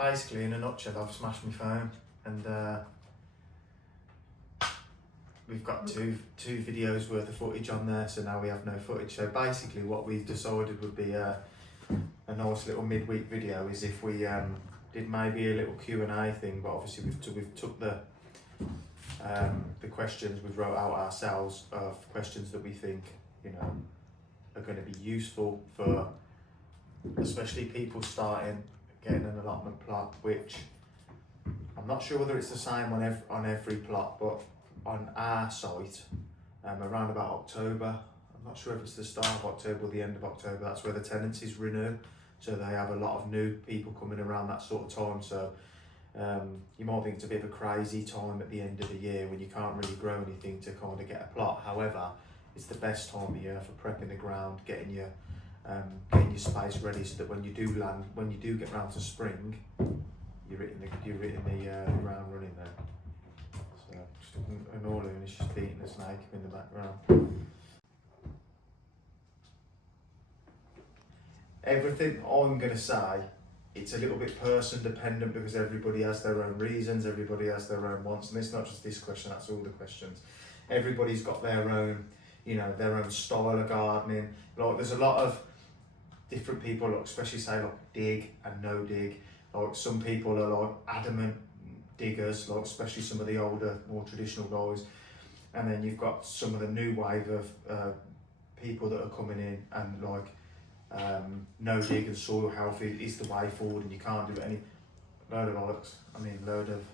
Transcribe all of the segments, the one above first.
basically, in a nutshell, I've smashed my phone, and we've got two videos worth of footage on there, so now we have no footage. So basically what we've decided would be a nice little midweek video is if we did maybe a little Q&A thing, but obviously we've took the questions we've wrote out ourselves of questions that we think, you know, are going to be useful for especially people starting getting an allotment plot, which I'm not sure whether it's the same on every plot, but on our site, around about October, I'm not sure if it's the start of October or the end of October, that's where the tenancies renew, so they have a lot of new people coming around that sort of time. So you might think it's a bit of a crazy time at the end of the year when you can't really grow anything to kind of get a plot. However, it's the best time of year for prepping the ground, getting your space ready, so that when you do get round to spring, you're hitting the ground running there. So just an all-in, it's just beating the snake in the background. Everything I'm going to say, it's a little bit person dependent because everybody has their own reasons, everybody has their own wants, and it's not just this question, that's all the questions. Everybody's got their own, you know, their own style of gardening. Like there's a lot of different people, like, especially say like dig and no dig. Like some people are like adamant diggers, like especially some of the older, more traditional guys. And then you've got some of the new wave of people that are coming in and like no dig and soil health is the way forward, and you can't do any load of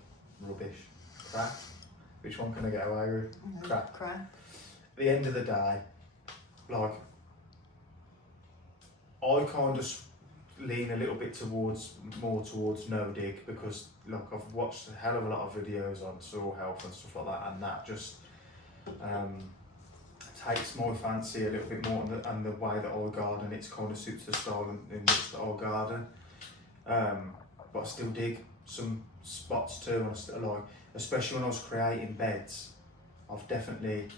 rubbish, crap. Which one can I get away with? Crap. Crap. At the end of the day, like I kind of lean a little bit more towards no dig, because look, I've watched a hell of a lot of videos on soil health and stuff like that, and that just takes my fancy a little bit more, and the way that I garden, it kind of suits the style in which that I garden. But I still dig some spots too, and I still like, especially when I was creating beds, I've definitely,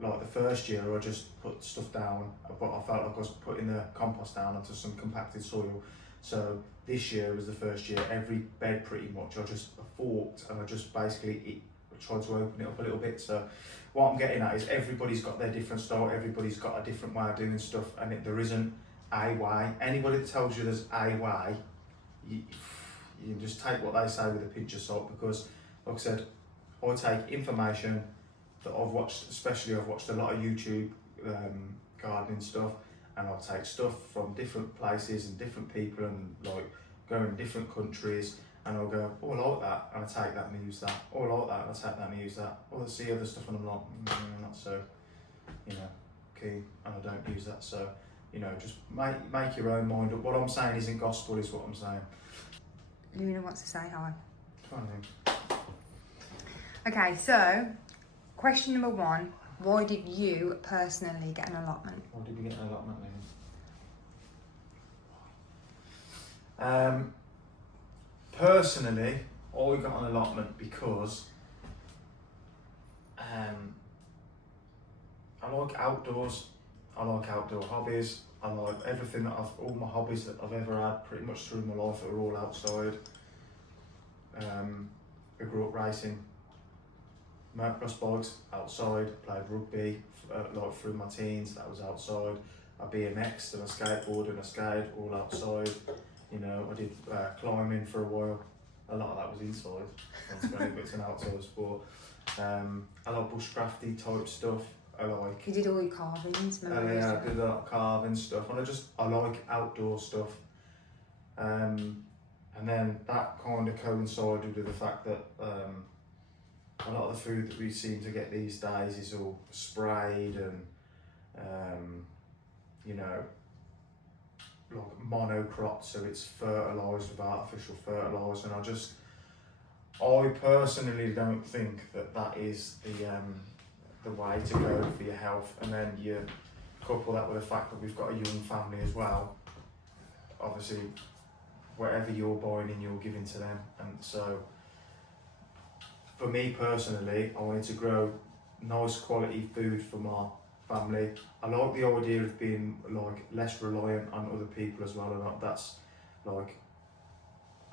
like the first year I just put stuff down, but I felt like I was putting the compost down onto some compacted soil. So this year was the first year, every bed pretty much, I just forked and I just basically tried to open it up a little bit. So what I'm getting at is everybody's got their different style, everybody's got a different way of doing stuff, and there isn't a way. Anybody that tells you there's a way, you just take what they say with a pinch of salt, because like I said, I take information that I've watched, especially I've watched a lot of YouTube gardening stuff, and I'll take stuff from different places and different people, and like going to different countries, and I'll go, oh, I like that, and I take that and use that. Oh, I like that, and I take that and use that. Oh, I see other stuff, and I'm like, not so, you know, keen, and I don't use that. So, you know, just make your own mind up. What I'm saying isn't gospel, is what I'm saying. Luna wants to say hi. Come on. Okay, so question number one: why did you personally get an allotment? Why did you get an allotment, Luna? Personally, I got an allotment because I like outdoors. I like outdoor hobbies. I like everything that all my hobbies that I've ever had pretty much through my life are all outside. I grew up racing motocross bikes outside, played rugby like through my teens, that was outside. I BMX'd and I skateboarded and I skated all outside. You know, I did climbing for a while. A lot of that was inside, but it's an outside sport. I like bushcrafty type stuff. You did all your carvings, remember? Yeah, I did a lot of carving stuff, and I like outdoor stuff. And then that kind of coincided with the fact that a lot of the food that we seem to get these days is all sprayed and you know, like monocrop, so it's fertilised with artificial fertiliser, and I personally don't think that is the way to go for your health. And then you couple that with the fact that we've got a young family as well, obviously whatever you're buying in, you're giving to them. And so for me personally, I wanted to grow nice quality food for my family. I like the idea of being like less reliant on other people as well, and that's like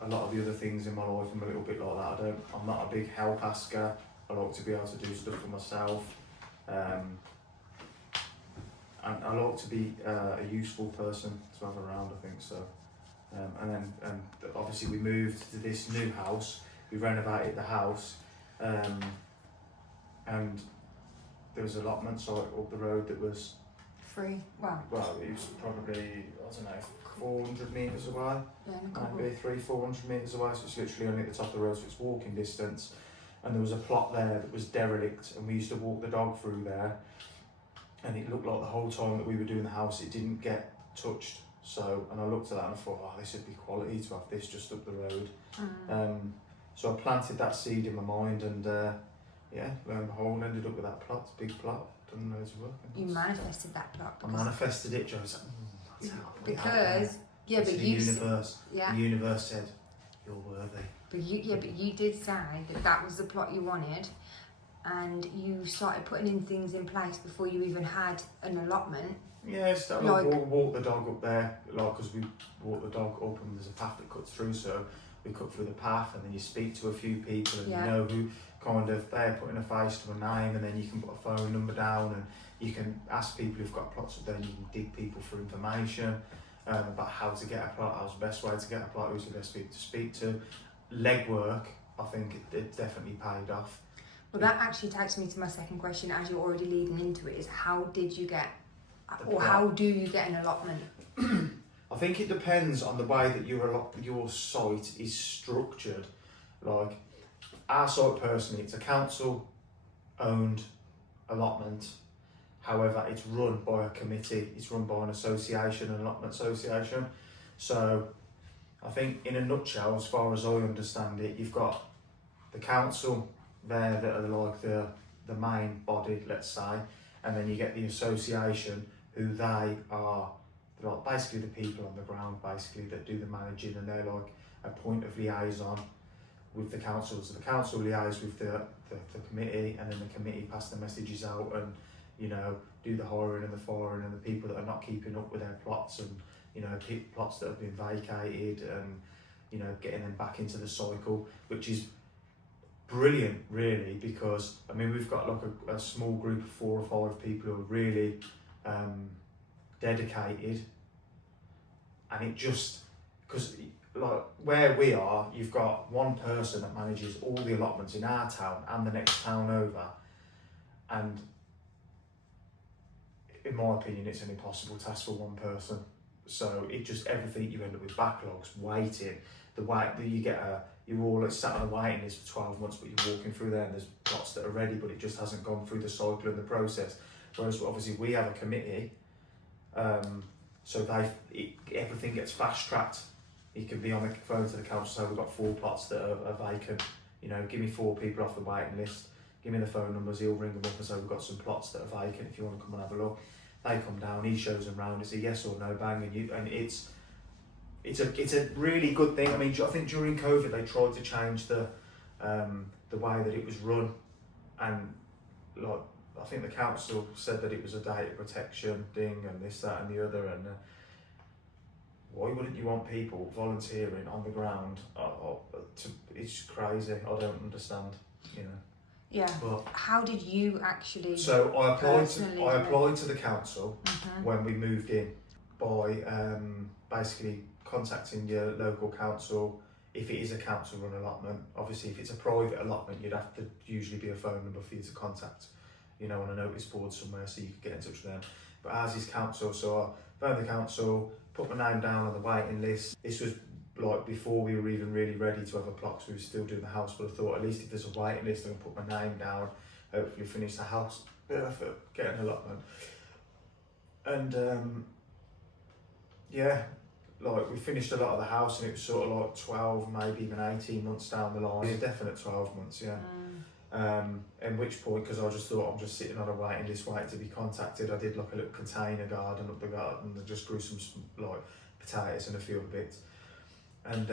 a lot of the other things in my life, I'm a little bit like that. I'm not a big help asker. I like to be able to do stuff for myself. And I like to be a useful person to have around, I think so. And obviously we moved to this new house, we renovated the house, and there was an allotment site up the road that was free. Well, it was probably, I don't know, 400 metres away, yeah, in a couple. maybe 400 metres away, so it's literally only at the top of the road, so it's walking distance. And there was a plot there that was derelict, and we used to walk the dog through there, and it looked like the whole time that we were doing the house it didn't get touched. So, and I looked at that and I thought, oh, this would be quality to have this just up the road. So I planted that seed in my mind, and yeah, lo and behold, ended up with that plot, big plot, done loads of work. You manifested that plot. I manifested it, Joe. I was like, that's how I put it out there. Because, yeah, It's but the you universe. yeah. The universe said, you're worthy. But you did say that that was the plot you wanted, and you started putting in things in place before you even had an allotment. Yeah, just walk the dog up there, like, because we walk the dog up and there's a path that cuts through, so we cut through the path, and then you speak to a few people, and you know who kind of, they're putting a face to a name, and then you can put a phone number down, and you can ask people who've got plots up there, and you can dig people for information about how to get a plot, how's the best way to get a plot, who's the best people to speak to. Legwork, I think it definitely paid off. Well, that actually takes me to my second question, as you're already leading into it, is how did you get, or how do you get an allotment? I think it depends on the way that your site is structured. Like, our site personally, it's a council owned allotment. However, it's run by a committee, it's run by an association, an allotment association. So I think in a nutshell, as far as I understand it, you've got the council there that are like the main body, let's say, and then you get the association, who they're like basically the people on the ground, basically, that do the managing, and they're like a point of liaison with the council. So the council liaise with the committee, and then the committee pass the messages out, and, you know, do the hiring and the firing, and the people that are not keeping up with their plots, and, you know, plots that have been vacated, and, you know, getting them back into the cycle, which is brilliant, really, because, I mean, we've got like a small group of 4 or 5 people who are really dedicated, and it just, because like where we are, you've got one person that manages all the allotments in our town and the next town over, and in my opinion it's an impossible task for one person. So it just, everything, you end up with backlogs, waiting, the wait that you get you're all sat on a waiting list for 12 months, but you're walking through there and there's plots that are ready, but it just hasn't gone through the cycle and the process. Whereas obviously we have a committee, so everything gets fast tracked. You can be on the phone to the council, so we've got 4 plots that are vacant. You know, give me 4 people off the waiting list, give me the phone numbers, he'll ring them up and say we've got some plots that are vacant if you want to come and have a look. They come down, he shows them round, it's a yes or no bang, and it's a really good thing. I mean, I think during COVID they tried to change the way that it was run, and like, I think the council said that it was a data protection thing and this, that and the other, and why wouldn't you want people volunteering on the ground? It's crazy, I don't understand, you know. Yeah, but how did you actually... So I applied to the council when we moved in by basically contacting your local council. If it is a council run allotment, obviously if it's a private allotment, you'd have to usually be a phone number for you to contact, you know, on a notice board somewhere, so you could get in touch with them. But ours is council, so I phoned the council, put my name down on the waiting list. This was like before we were even really ready to have a plot, because we were still doing the house, but I thought at least if there's a waiting list I can put my name down, hopefully finish the house, get an allotment. And yeah, like we finished a lot of the house, and it was sort of like 12, maybe even 18 months down the line. It was a definite 12 months, yeah. At which point, because I just thought I'm just sitting on a waiting list waiting to be contacted, I did like a little container garden up the garden and just grew some like potatoes and a few other bits. And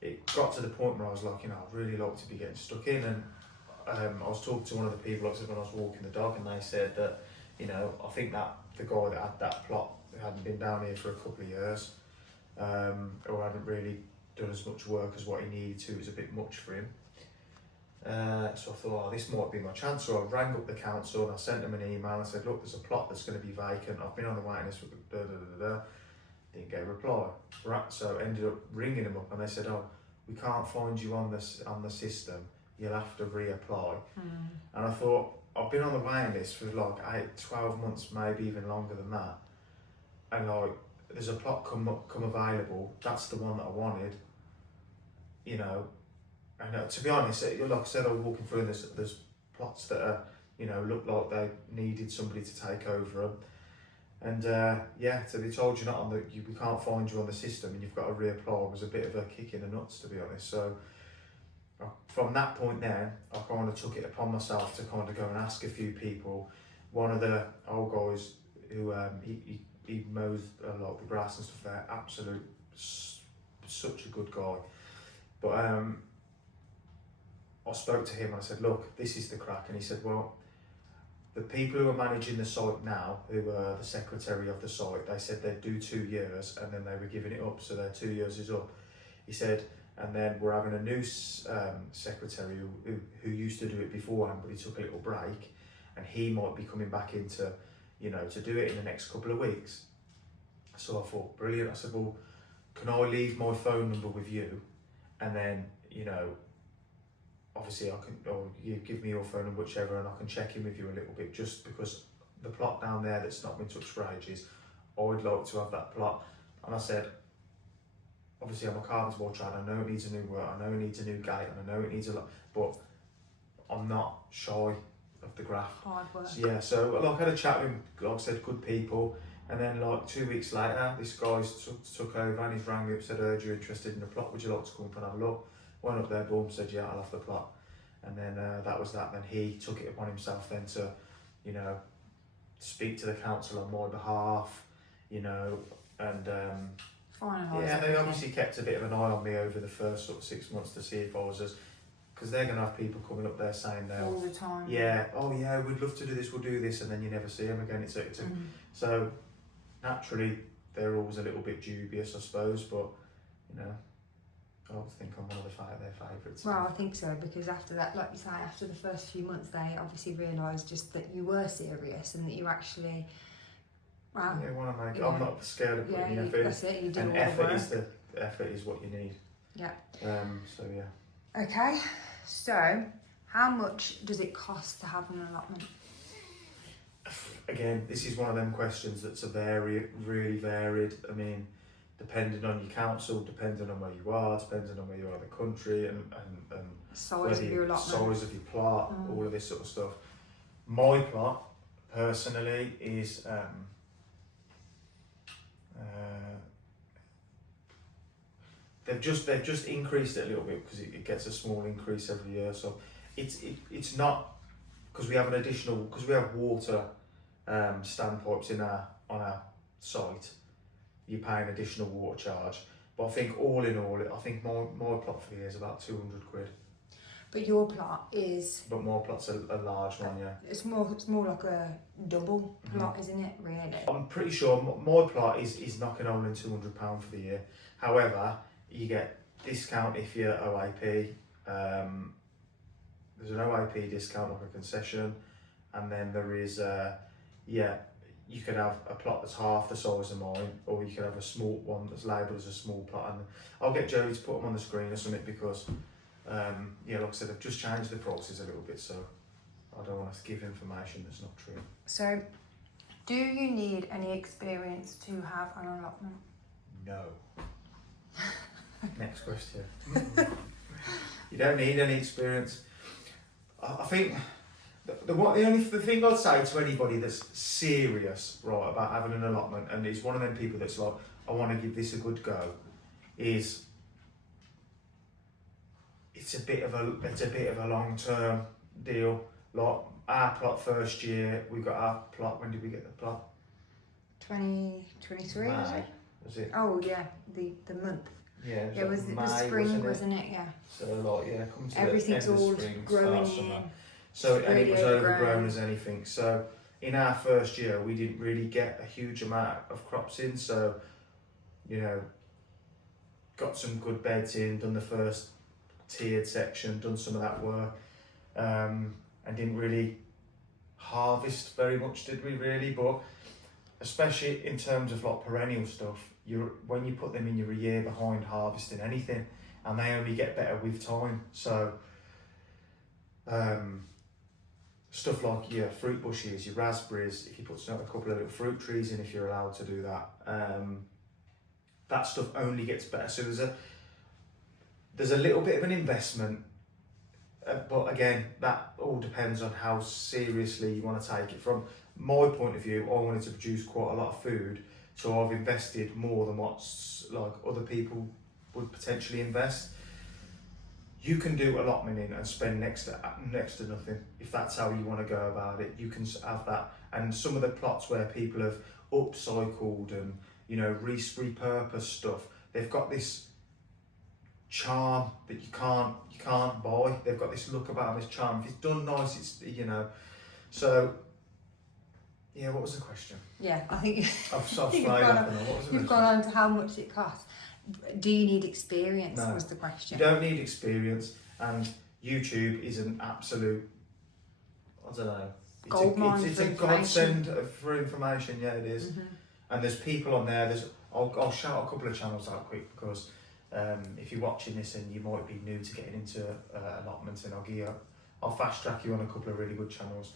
it got to the point where I was like, you know, I'd really like to be getting stuck in. And I was talking to one of the people, like I said, when I was walking the dog, and they said that, you know, I think that the guy that had that plot hadn't been down here for a couple of years, or hadn't really done as much work as what he needed to. It was a bit much for him. So I thought, oh, this might be my chance. So I rang up the council and I sent them an email and said, look, there's a plot that's going to be vacant. I've been on the waiting list for Didn't get a reply. Right, so I ended up ringing them up and they said, oh, we can't find you on the system. You'll have to reapply. And I thought, I've been on the waiting list for like 12 months, maybe even longer than that. And like, there's a plot come available. That's the one that I wanted. You know, and to be honest, like I said, I was walking through and there's plots that are, you know, look like they needed somebody to take over them. And yeah, so they told you we can't find you on the system and you've got to reapply. It was a bit of a kick in the nuts, to be honest. So from that point then, I kind of took it upon myself to kind of go and ask a few people. One of the old guys who he mows a lot of the grass and stuff there, such a good guy. But I spoke to him and I said, look, this is the crack. And he said, well, the people who are managing the site now, who are the secretary of the site, they said they'd do 2 years and then they were giving it up, so their 2 years is up. He said, and then we're having a new secretary who used to do it beforehand, but he took a little break, and he might be coming back into, you know, to do it in the next couple of weeks. So I thought, brilliant. I said, well, can I leave my phone number with you? And then, you know, obviously I can, or you give me your phone number, whichever, and I can check in with you a little bit, just because the plot down there that's not been touched for ages, I'd like to have that plot. And I said, obviously I'm a carpenter's boy trade, I know it needs a new work, I know it needs a new gate, and I know it needs a lot, but I'm not shy of the graft. Hard work. So, yeah, so like, I had a chat with him, like I said, good people, and then like 2 weeks later, this guy's took over and he's rang me up, said, heard you're interested in the plot, would you like to come up and have a look? Went up there, boom, said, yeah, I'll have the plot. And then that was that. Then he took it upon himself then to, you know, speak to the council on my behalf, you know, and yeah, they obviously kept a bit of an eye on me over the first sort of 6 months to see if I was as, because they're going to have people coming up there saying all the time. Yeah, oh yeah, we'd love to do this, we'll do this, and then you never see them again. So naturally they're always a little bit dubious, I suppose, but you know, I think I'm one of their favourites. Well, I think so, because after that, like you say, after the first few months, they obviously realised just that you were serious and that you actually, well, yeah, want to make it. I'm not scared of putting yeah, effort. That's it. You do and all effort is what you need. Yeah. So yeah. Okay. So, how much does it cost to have an allotment? Again, this is one of them questions that's really varied. I mean, depending on your council, depending on where you are, depending on where you are in the country, and size of your allotment, size of your plot, all of this sort of stuff. My plot, personally, is they've just increased it a little bit because it gets a small increase every year. So it's not because we have water standpipes on our site. You pay an additional water charge, but I think all in all, I think my plot for the year is about 200 quid. But your plot is. But my plot's a large one, yeah. It's more like a double plot, isn't it? Really. I'm pretty sure my plot is knocking on in £200 for the year. However, you get discount if you're OAP. There's an OAP discount, like a concession, and then there is you could have a plot that's half the size of mine, or you could have a small one that's labelled as a small plot. And I'll get Joey to put them on the screen or something, because like I said, I've just changed the prices a little bit, so I don't want to give information that's not true. So, do you need any experience to have an allotment? No. Next question. You don't need any experience. I think the thing I'd say to anybody that's serious, right, about having an allotment, and is one of them people that's like, I want to give this a good go, is it's a bit of a long term deal. Like our plot first year, we got our plot. When did we get the plot? 2023, was it? Was it? Oh yeah, the month. Yeah, it was May, the spring, wasn't it? Yeah. So like come to everything's the end all of spring, growing start summer. in. So and it was overgrown as anything. So in our first year, we didn't really get a huge amount of crops in. So, you know, got some good beds in, done the first tiered section, done some of that work, and didn't really harvest very much, did we really? But especially in terms of like perennial stuff, when you put them in, you're a year behind harvesting anything, and they only get better with time. So stuff like your fruit bushes, your raspberries, if you put a couple of little fruit trees in, if you're allowed to do that, that stuff only gets better. So there's a little bit of an investment, but again, that all depends on how seriously you want to take it. From my point of view, I wanted to produce quite a lot of food, so I've invested more than what's like other people would potentially invest. You can do allotment in and spend next to nothing if that's how you want to go about it. You can have that, and some of the plots where people have upcycled and repurposed stuff, they've got this charm that you can't buy. They've got this look about them, this charm. If it's done nice, it's So yeah, what was the question? Yeah, I think you've gone on to how much it costs. Do you need experience? No, was the question. You don't need experience, and YouTube is an absolute, I don't know, goldmine. It's a godsend for information. Yeah, it is. And there's people on there. I'll shout a couple of channels out quick, because if you're watching this and you might be new to getting into allotments, and I'll fast track you on a couple of really good channels.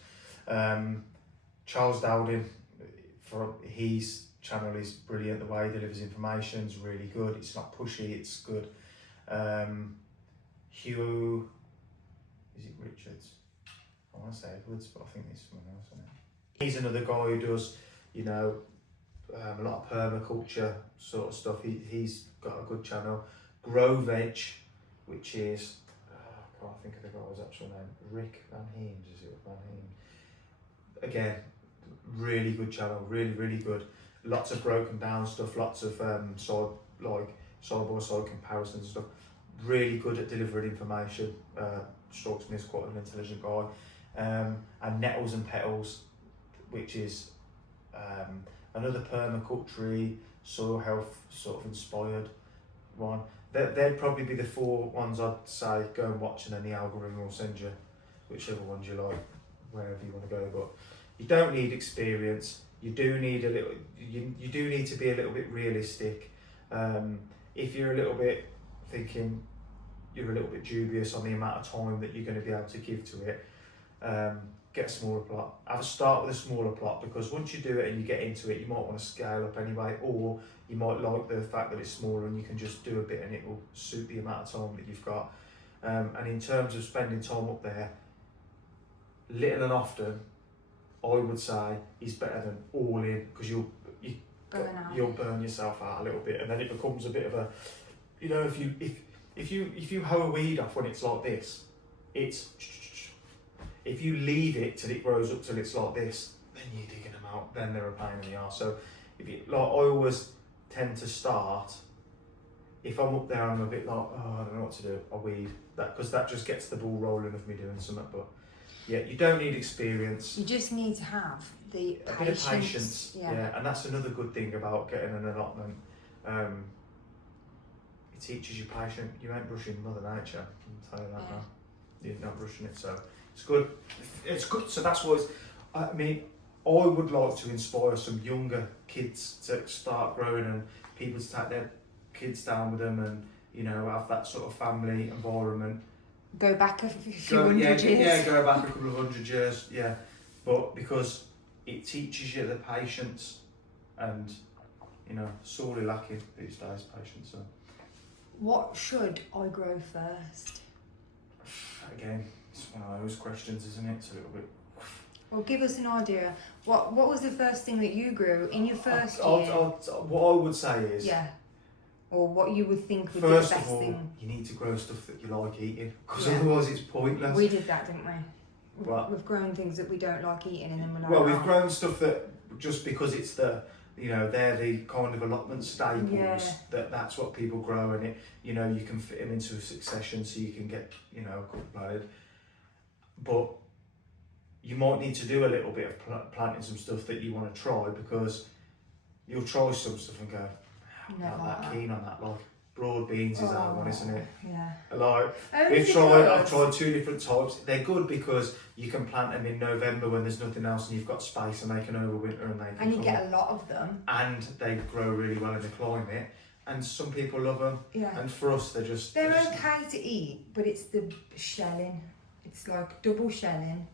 Charles Dowding, for his channel is brilliant. The way he delivers information is really good. It's not pushy, it's good. Hugh, is it Richards? I want to say Edwards, but I think there's someone else on it. He's another guy who does, a lot of permaculture sort of stuff. He's got a good channel. Grow Veg, which is, I can't think of the guy's actual name. Rick Van Heems, is it? Van Heems. Again, really good channel, really, really good. Lots of broken down stuff, lots of side by side comparisons and stuff. Really good at delivering information. Strikes me as quite an intelligent guy. And Nettles and Petals, which is another permaculture, soil health sort of inspired one. They'd probably be the 4 ones I'd say go and watch, and then the algorithm will send you whichever ones you like, wherever you want to go. But you don't need experience. You do need you do need to be a little bit realistic. If you're a little bit thinking, you're a little bit dubious on the amount of time that you're going to be able to give to it, get a smaller plot. Have a start with a smaller plot, because once you do it and you get into it, you might want to scale up anyway, or you might like the fact that it's smaller and you can just do a bit and it will suit the amount of time that you've got. And in terms of spending time up there, little and often, I would say, is better than all in, because you'll burn yourself out a little bit, and then it becomes a bit of a, if you hoe a weed off when it's like this, if you leave it till it grows up till it's like this, then you're digging them out, then they're a pain in the arse. So I always tend to start, if I'm up there and I'm a bit like, I don't know what to do, I weed that, because that just gets the ball rolling of me doing something. But yeah, you don't need experience. You just need to have the patience. A bit of patience, yeah. And that's another good thing about getting an allotment. It teaches you patience. You ain't brushing Mother Nature, I can tell you that now. You're not brushing it, so it's good. It's good. So that's what I would like to inspire some younger kids to start growing, and people to take their kids down with them, and have that sort of family environment. Go back a few hundred years. Yeah, go back a couple of 100 years, yeah. But because it teaches you the patience, and, sorely lacking these days, patience. So. What should I grow first? Again, it's one of those questions, isn't it? It's a little bit... Well, give us an idea. What was the first thing that you grew in your first year? What I would say is... Yeah. Or what you would think would be the best thing. First of all, you need to grow stuff that you like eating, because otherwise it's pointless. We did that, didn't we? We've grown things that we don't like eating, and then we're like... Well, we've grown stuff that, just because it's the... they're the kind of allotment staples, that's what people grow, and it, you can fit them into a succession, so you can get, a couple planted. But you might need to do a little bit of planting some stuff that you want to try, because you'll try some stuff and go, I'm not that keen on that, broad beans is our one, isn't it? Yeah. Like Only I've tried 2 different types. They're good because you can plant them in November when there's nothing else and you've got space and they can overwinter and they can And you come get up. a lot of them. And they grow really well in the climate. And some people love them. Yeah. And for us, they're okay to eat, but it's the shelling. It's like double shelling.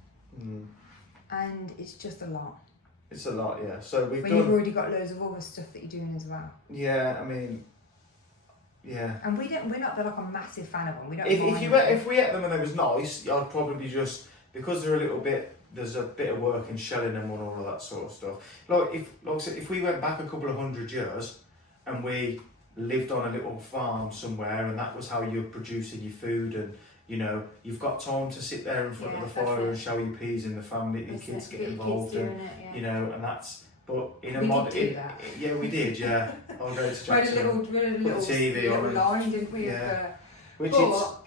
And it's just a lot. It's a lot, yeah. So when you've already got loads of other stuff that you're doing as well. Yeah, I mean, yeah. And we're not like a massive fan of them. We don't. If we ate them and they was nice, I'd probably just, because they're a little bit, there's a bit of work in shelling them and all of that sort of stuff. Like I said, if we went back a couple of 100 years and we lived on a little farm somewhere and that was how you're producing your food, and you know you've got time to sit there in front of the fire and show your peas in the family, your kids get involved, and you know, and that's. But in a modern, yeah, we did, yeah. I'll go to Jackson, put the TV on, line, didn't we? Yeah. Which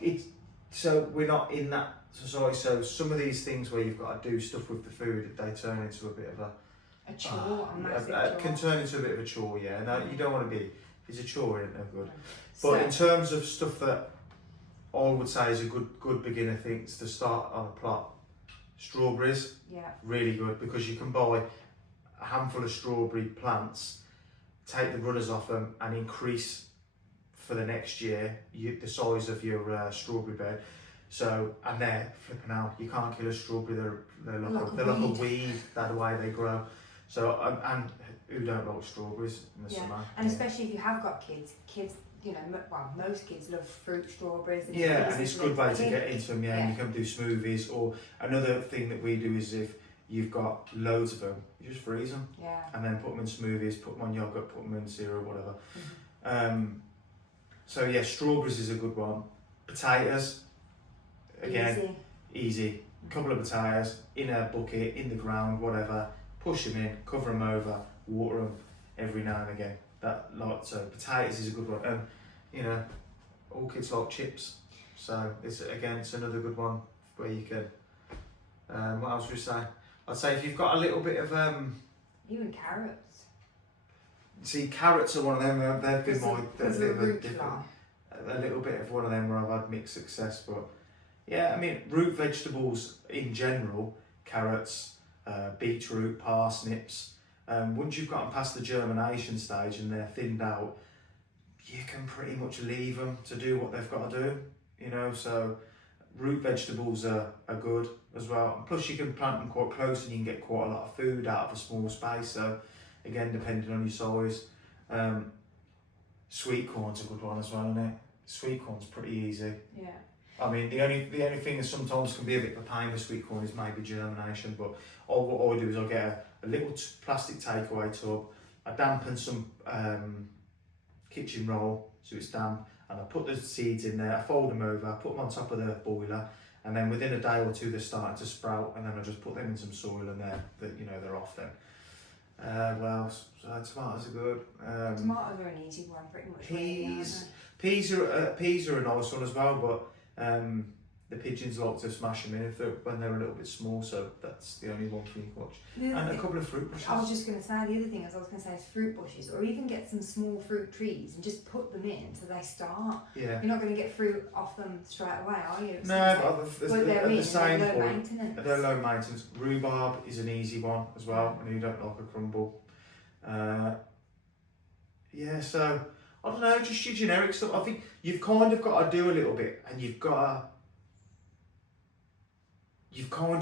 it's so we're not in that society. So some of these things where you've got to do stuff with the food, they turn into a bit of a chore, a massive chore. Can turn into a bit of a chore, yeah. No, you don't want to be. It's a chore, isn't it? Good. So, but in terms of stuff that I would say is a good beginner things to start on a plot, strawberries, really good, because you can buy a handful of strawberry plants, take the runners off them, and increase for the next year the size of your strawberry bed. So, and they're flipping out. You can't kill a strawberry. They're like a weed. That way they grow. So, and who don't like strawberries in the summer? And especially if you have got kids, you know, well, most kids love fruit strawberries. And and it's a good way to get into them. And you can do smoothies. Or another thing that we do is if you've got loads of them, you just freeze them. And then put them in smoothies, put them on yogurt, put them in cereal, whatever. So yeah, strawberries is a good one. Potatoes, again, easy. A couple of potatoes in a bucket, in the ground, whatever. Push them in, cover them over, water them every now and again. So potatoes is a good one. You know, all kids like chips. So it's another good one where you can. What else would you say? I'd say if you've got a little bit of even carrots. See, carrots are one of them. They've been a little bit of one of them where I've had mixed success. But yeah, I mean, root vegetables in general, carrots, beetroot, parsnips. Once you've gotten past the germination stage and they're thinned out, you can pretty much leave them to do what they've got to do. You know, so root vegetables are good as well. And plus, you can plant them quite close and you can get quite a lot of food out of a small space. So again, depending on your size. Sweet corn's a good one as well, isn't it? Sweet corn's pretty easy. Yeah. I mean, the only thing that sometimes can be a bit of a pain with sweet corn is maybe germination. But what I do is I get a little plastic takeaway tub. I dampen some kitchen roll so it's damp, and I put the seeds in there. I fold them over, I put them on top of the boiler, and then within a day or two they're starting to sprout, and then I just put them in some soil, and they're off then. Tomatoes are good. Tomatoes are an easy one, pretty much. Peas are a nice one as well, but the pigeons like to smash them in when they're a little bit small, so that's the only one thing you can watch. And a couple of fruit bushes. I was just going to say, the other thing I was going to say is fruit bushes, or even get some small fruit trees and just put them in so they start. Yeah. You're not going to get fruit off them straight away, are you? No, but they're at the same low point, maintenance. They're low maintenance. Rhubarb is an easy one as well, and you don't like a crumble. So I don't know, just your generic stuff. I think you've kind of got to do a little bit, and you've kind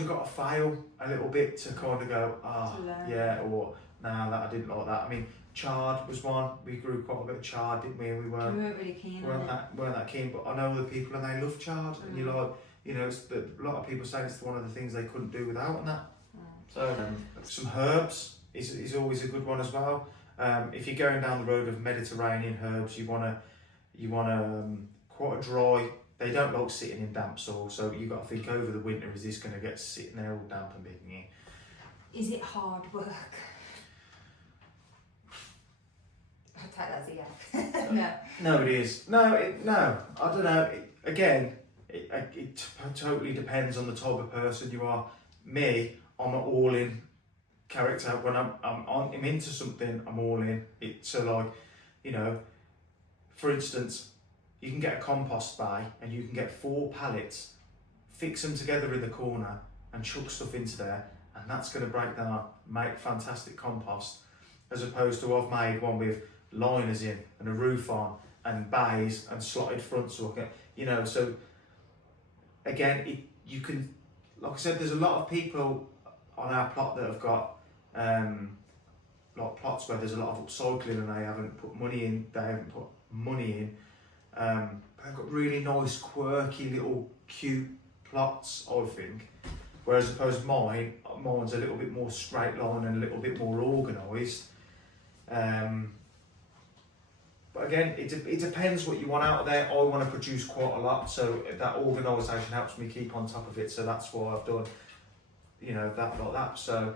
of got to fail a little bit to kind of go, or nah, that I didn't like that. I mean, chard was one. We grew quite a bit of chard, didn't we? And we weren't really keen. weren't that keen, but I know other people and they love chard, and you're like, you know, a lot of people say it's one of the things they couldn't do without, and that. So some herbs is always a good one as well. If you're going down the road of Mediterranean herbs, you wanna quite a dry. They don't like sitting in damp soil, so you've got to think over the winter, is this going to get sitting there all damp and big? Is it hard work? I'll take that as a yes. No, it is. No, I don't know. It totally depends on the type of person you are. Me, I'm an all-in character. When I'm into something, I'm all in. It's like, you know, for instance, you can get a compost bay and you can get 4 pallets, fix them together in the corner and chuck stuff into there, and that's going to break down, make fantastic compost, as opposed to I've made one with liners in and a roof on and bays and slotted fronts, you know. So again, you can, like I said, there's a lot of people on our plot that have got like plots where there's a lot of upcycling and they haven't put money in. They've got really nice, quirky little cute plots, I think. Whereas opposed to mine's a little bit more straight line and a little bit more organised. But again, it depends what you want out of there. I want to produce quite a lot, so that organisation helps me keep on top of it. So that's why I've done, you know, that like that. So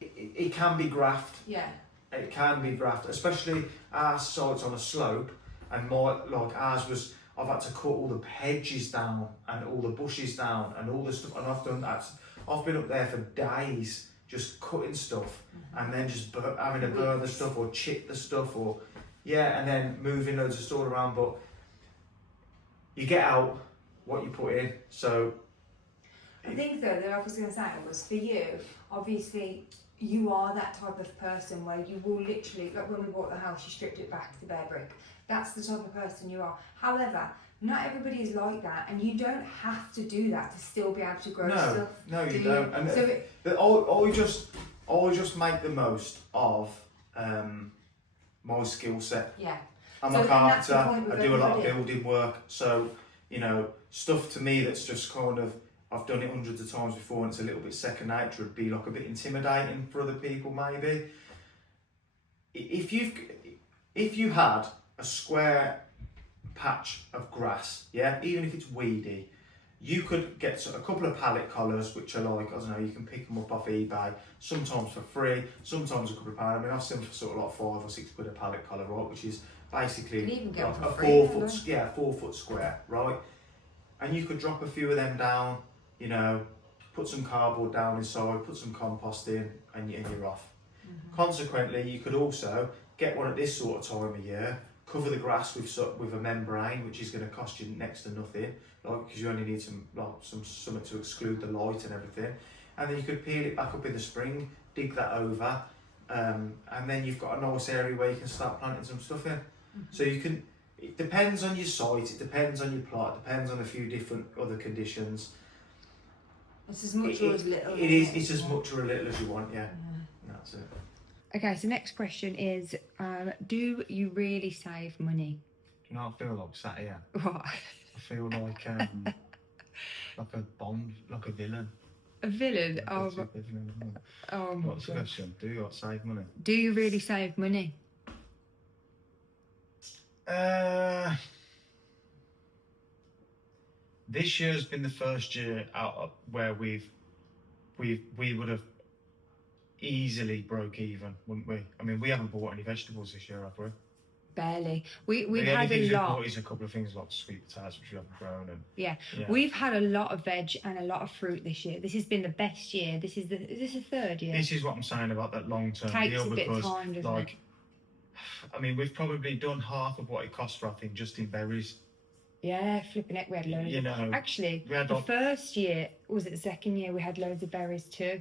it can be graft. Yeah. It can be graft, especially our site's on a slope, and ours was. I've had to cut all the hedges down and all the bushes down and all the stuff, and I've done that. I've been up there for days just cutting stuff and then just having to burn the stuff or chip the stuff and then moving loads of stuff around. But you get out what you put in. So I think though that I was going to say was for you, obviously you are that type of person where you will literally, like when we bought the house, you stripped it back to the bare brick. That's the type of person you are. However, not everybody is like that, and you don't have to do that to still be able to grow stuff. No, you don't. And so I just make the most of my skill set. Yeah. I'm a carpenter. I do a lot of building work. So, you know, stuff to me that's just kind of, I've done it hundreds of times before and it's a little bit second nature, would be like a bit intimidating for other people maybe. If you had a square patch of grass, yeah, even if it's weedy, you could get a couple of pallet collars, which are like, I don't know, you can pick them up off eBay, sometimes for free, sometimes a couple of pounds. I mean, I've seen them for sort of like £5 or £6 a pallet collar, right, which is basically like a 4 foot square, right? And you could drop a few of them down, you know, put some cardboard down inside, put some compost in, and you're off. Consequently, you could also get one at this sort of time of year, cover the grass with a membrane, which is going to cost you next to nothing, like, because you only need something to exclude the light and everything. And then you could peel it back up in the spring, dig that over, and then you've got a nice area where you can start planting some stuff in. So you can. It depends on your site, it depends on your plot, it depends on a few different other conditions. It's as much or as little. It's as much or a little as you want, yeah. That's it. Okay, so next question is, do you really save money? You know, I feel like sat here. What? I feel like a Bond, like a villain. A villain? Oh, What's the question? Do you save money? Do you really save money? This year's been the first year out where we would have easily broke even, wouldn't we? I mean, we haven't bought any vegetables this year, have we? Barely. We've the had a lot. We've bought is a couple of things like sweet potatoes, which we haven't grown, and yeah, we've had a lot of veg and a lot of fruit this year. This has been the best year. Is this the third year? This is what I'm saying about that long-term Takes deal, a bit because of time, doesn't like, it? I mean, we've probably done half of what it cost for, I think, just in berries. Yeah, flipping heck, we had loads. You know, actually, we had the first year, was it the second year, we had loads of berries too,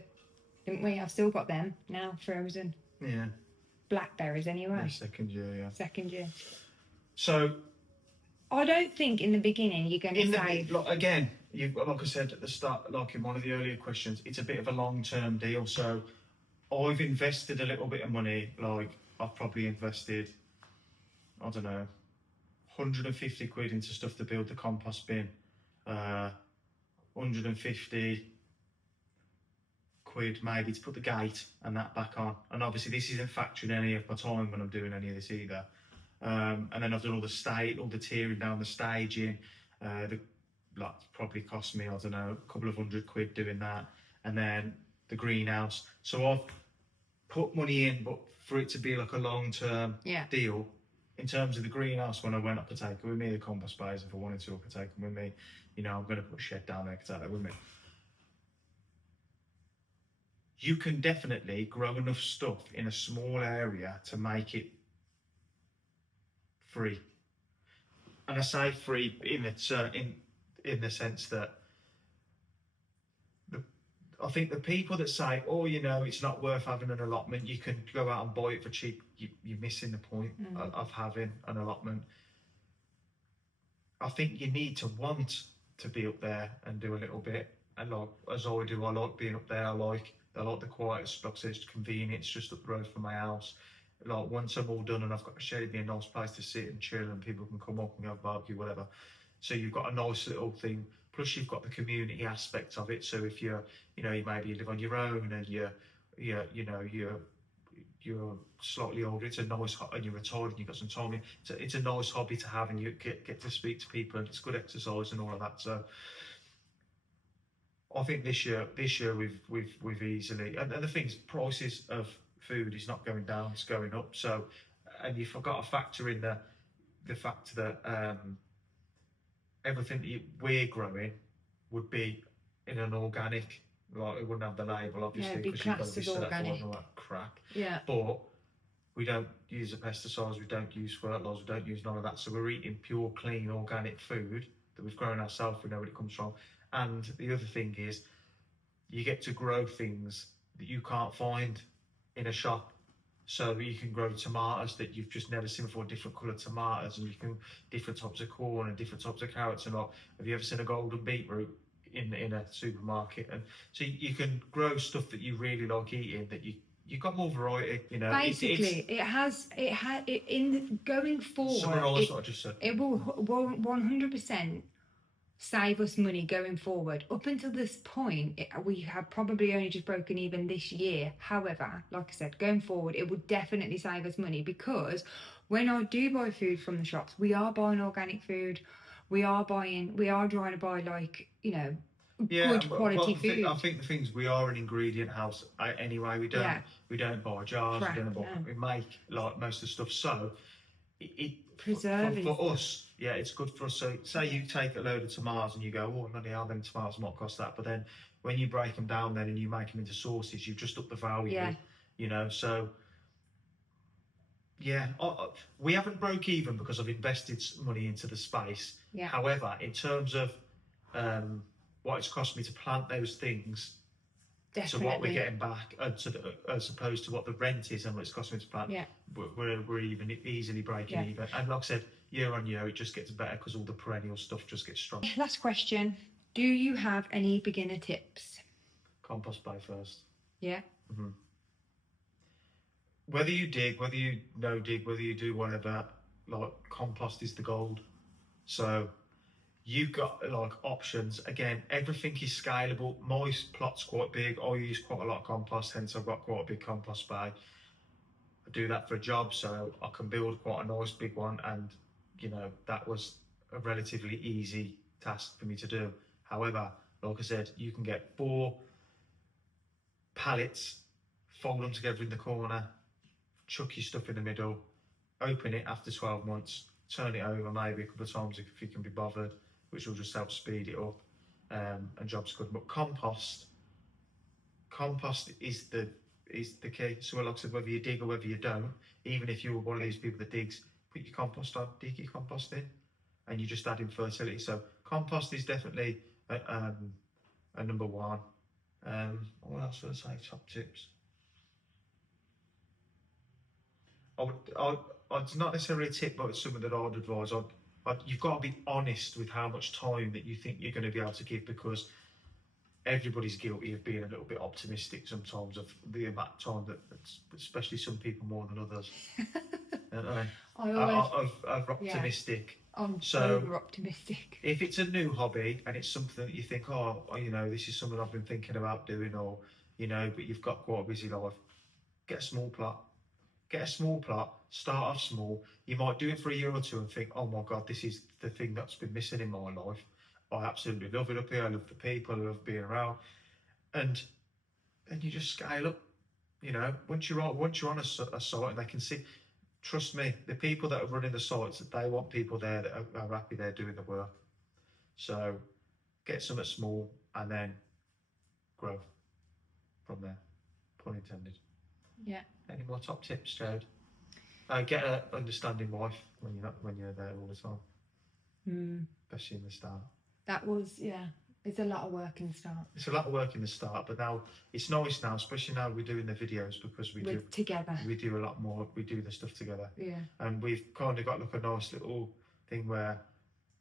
didn't we? I've still got them now, frozen. Yeah. Blackberries anyway. Yeah, second year, yeah. Second year. So, I don't think in the beginning you're going to save. Again, like I said at the start, like in one of the earlier questions, it's a bit of a long-term deal. So, I've invested a little bit of money. Like, I've probably invested, I don't know, 150 quid into stuff to build the compost bin, 150 quid maybe to put the gate and that back on. And obviously this isn't factoring any of my time when I'm doing any of this either. And then I've done all the tearing down, the staging. Probably cost me, I don't know, a couple of £100 doing that. And then the greenhouse. So I've put money in, but for it to be like a long-term deal. In terms of the greenhouse, when I went up to take it with me, the compost bays, if I wanted to, I could take them with me. You know, I'm going to put a shed down there, I could take that with me. You can definitely grow enough stuff in a small area to make it free. And I say free in the sense that I think the people that say, oh, you know, it's not worth having an allotment, you can go out and buy it for cheap, you're missing the point of having an allotment. I think you need to want to be up there and do a little bit. And like, as I do, I like being up there. I like the quiet, like I said, it's convenient, it's just up the road from my house. Like, once I'm all done and I've got a shed, it'd be a nice place to sit and chill, and people can come up and go barbecue, whatever. So you've got a nice little thing. Plus you've got the community aspect of it. So if you're, you know, you maybe live on your own and you're slightly older, it's a nice, and you're retired and you've got some time. It's a nice hobby to have, and you get to speak to people, and it's good exercise and all of that. So I think this year we've easily, and the things, prices of food is not going down, it's going up. So, and you've got to factor in the fact that everything that we're growing would be in an organic, like, it wouldn't have the label, obviously, because you've got to be certified and all that crap. Yeah. But we don't use the pesticides, we don't use fertilizer, we don't use none of that. So we're eating pure, clean, organic food that we've grown ourselves. We know where it comes from. And the other thing is, you get to grow things that you can't find in a shop. So you can grow tomatoes that you've just never seen before, different coloured tomatoes, and you can different types of corn and different types of carrots. And like, have you ever seen a golden beetroot in a supermarket? And so you can grow stuff that you really like eating, that you've got more variety. You know, basically, going forward. Summarise what I just said. It will 100% save us money going forward. Up until this point, we have probably only just broken even this year. However, like I said, going forward, it would definitely save us money, because when I do buy food from the shops, we are buying organic food. We are trying to buy, like, you know, good quality food. I think the things, we are an ingredient house anyway. We don't buy jars. Crap, we don't buy. We make like most of the stuff. So Preserving for us, yeah, it's good for us. So say you take a load of tomatoes and you go, oh, bloody hell, then tomatoes might cost that. But then when you break them down then and you make them into sauces, you've just upped the value. Yeah. You know, so yeah, we haven't broke even because I've invested money into the space. Yeah. However, in terms of what it's cost me to plant those things, Definitely. so what we're getting back, as opposed to what the rent is and what it's cost me to plant, we're even easily breaking even. And like I said, year on year, it just gets better because all the perennial stuff just gets stronger. Last question. Do you have any beginner tips? Compost bay first. Yeah. Mm-hmm. Whether you dig, whether you no dig, whether you do whatever, like, compost is the gold. So you've got like options. Again, everything is scalable. My plot's quite big. I use quite a lot of compost, hence I've got quite a big compost bay. I do that for a job, so I can build quite a nice big one, and you know, that was a relatively easy task for me to do. However, like I said, you can get 4 pallets, fold them together in the corner, chuck your stuff in the middle, open it after 12 months, turn it over maybe a couple of times if you can be bothered, which will just help speed it up, and job's good. But compost is the key. So like I said, whether you dig or whether you don't, even if you're one of these people that digs, put your compost on, dig your compost in, and you just add in fertility. So compost is definitely a number one. What else would I say? Top tips. It's not necessarily a tip, but it's something that I'd advise. You've got to be honest with how much time that you think you're going to be able to give, because everybody's guilty of being a little bit optimistic sometimes, of the amount of time that, especially some people more than others. I'm optimistic. I'm so over optimistic. If it's a new hobby and it's something that you think, oh, you know, this is something I've been thinking about doing, or, you know, but you've got quite a busy life, get a small plot. Get a small plot, start off small. You might do it for a year or two and think, oh my God, this is the thing that's been missing in my life. I absolutely love it up here. I love the people. I love being around. And then you just scale up. You know, once you're on a site and they can see, trust me, the people that are running the sites, they want people there that are happy they're doing the work. So get something small and then grow from there. Pun intended. Yeah. Any more top tips, Jade? Get an understanding wife when you're there all the time. especially in the start. That was, yeah, it's a lot of work in the start. It's a lot of work in the start, but now it's nice now, especially now we're doing the videos because We're together. we do a lot more. We do the stuff together, Yeah. and we've kind of got like a nice little thing where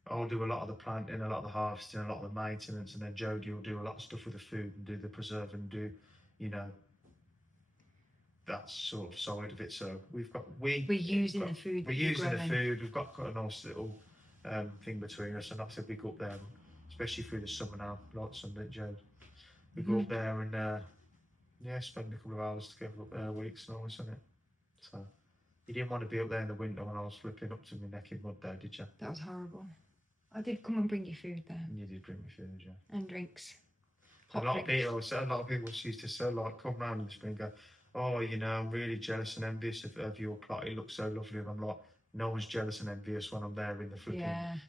I'll do a lot of the planting, a lot of the harvesting, a lot of the maintenance, and then Jodie will do a lot of stuff with the food and do the preserve and do, you know, that sort of side of it. So we're using the food. We're using the food. We've got a nice little thing between us, and like I said, we go up there, especially through the summer now, like Sunday, Jode. We go up there and spend a couple of hours together up there. Weeks, nice, isn't it? So you didn't want to be up there in the winter when I was flipping up to my neck in mud, though, did you? That was horrible. I did come and bring you food there. And you did bring me food, yeah. And drinks. A lot of people used to say, like, come round in the spring and go, oh, you know, I'm really jealous and envious of your plot. It looks so lovely. And I'm like, no one's jealous and envious when I'm there in the flipping,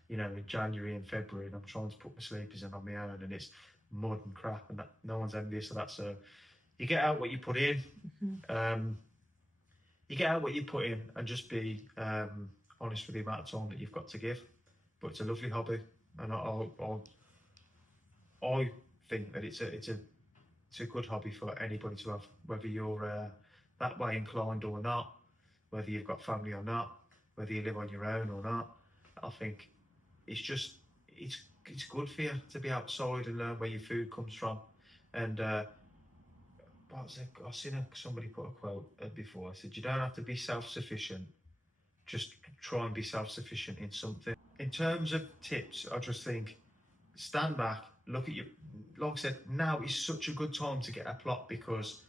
you know, in January and February, and I'm trying to put my sleepers in on my own, and it's mud and crap, and no one's envious of that. So you get out what you put in. You get out what you put in, and just be honest with the amount of time that you've got to give. But it's a lovely hobby, and I think that it's a good hobby for anybody to have, whether you're that way inclined or not, whether you've got family or not, whether you live on your own or not. I think it's good for you to be outside and learn where your food comes from. And I've seen somebody put a quote before. I said, you don't have to be self-sufficient, just try and be self-sufficient in something. In terms of tips, I just think, stand back, look at your, like I said, now is such a good time to get a plot, because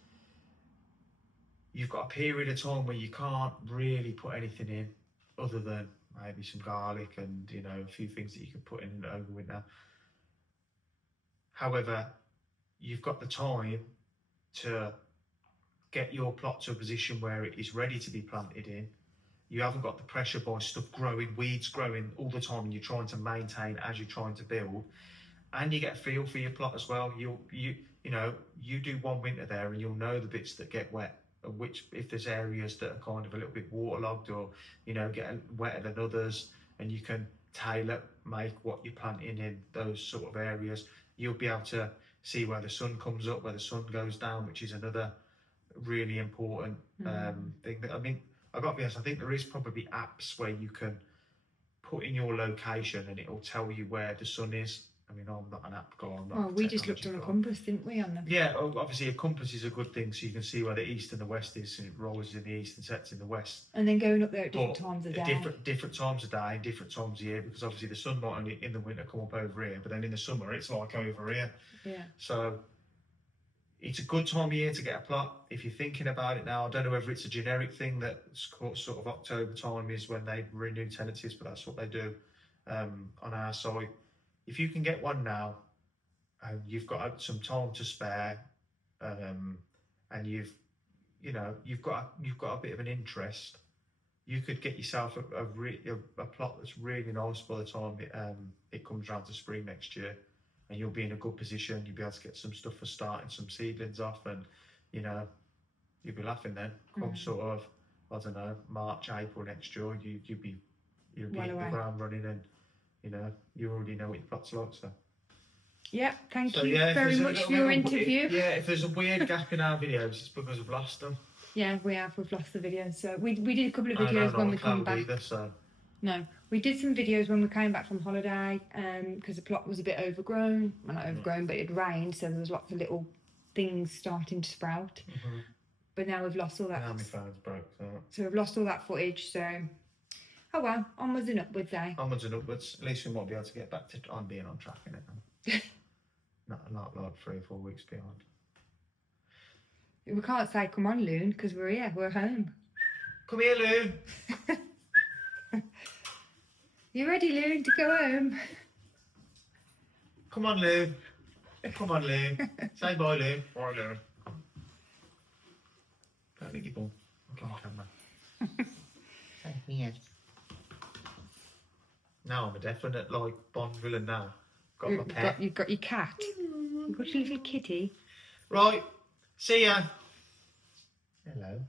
you've got a period of time where you can't really put anything in other than maybe some garlic and, you know, a few things that you can put in over winter. However, you've got the time to get your plot to a position where it is ready to be planted in. You haven't got the pressure by stuff growing, weeds growing all the time, and you're trying to maintain as you're trying to build. And you get a feel for your plot as well. You do one winter there, and you'll know the bits that get wet, and which, if there's areas that are kind of a little bit waterlogged or, you know, get wetter than others, and you can tailor make what you're planting in those sort of areas. You'll be able to see where the sun comes up, where the sun goes down, which is another really important thing. That, I mean, I've got to be honest, I think there is probably apps where you can put in your location and it'll tell you where the sun is. I mean, I'm not an app guy. Well, we just looked on a compass, didn't we? Yeah, obviously a compass is a good thing, so you can see where the east and the west is, and it rises in the east and sets in the west. And then going up there at different times of day. Different times of day, different times of year, because obviously the sun might only in the winter come up over here, but then in the summer it's like over here. Yeah. So it's a good time of year to get a plot. If you're thinking about it now, I don't know whether it's a generic thing that sort of October time is when they renew tenancies, but that's what they do on our side. If you can get one now, and you've got some time to spare, and you've got a bit of an interest, you could get yourself a plot that's really nice by the time it comes around to spring next year, and you'll be in a good position. You'll be able to get some stuff for starting some seedlings off, and you know, you'll be laughing then. Come sort of, I don't know, March, April next year, you'll be the ground running, and you know, you already know what your plot's like. So yeah, thank you very much for your interview. If there's a weird gap in our videos, it's because we've lost them. Yeah, we've lost the videos. So we did a couple of videos when we come back. Either, so. No, we did some videos when we came back from holiday, because the plot was a bit overgrown. Well, not overgrown, but it rained, so there was lots of little things starting to sprout. But now we've lost all that. Now my phone's broke. So we've lost all that footage. So, oh well, onwards and upwards, eh? Onwards and upwards. At least we might be able to get back to being on track in it. Not like 3 or 4 weeks behind. We can't say, come on, Loon, because we're here, we're home. Come here, Loon. You ready, Loon, to go home? Come on, Loon. Come on, Loon. Say bye, Loon. Bye, Loon. Don't think you're born. Come on, camera. Say yes. Now I'm a definite, like, Bond villain now. Got my pet. You've got your cat. You've got your little kitty. Right. See ya. Hello.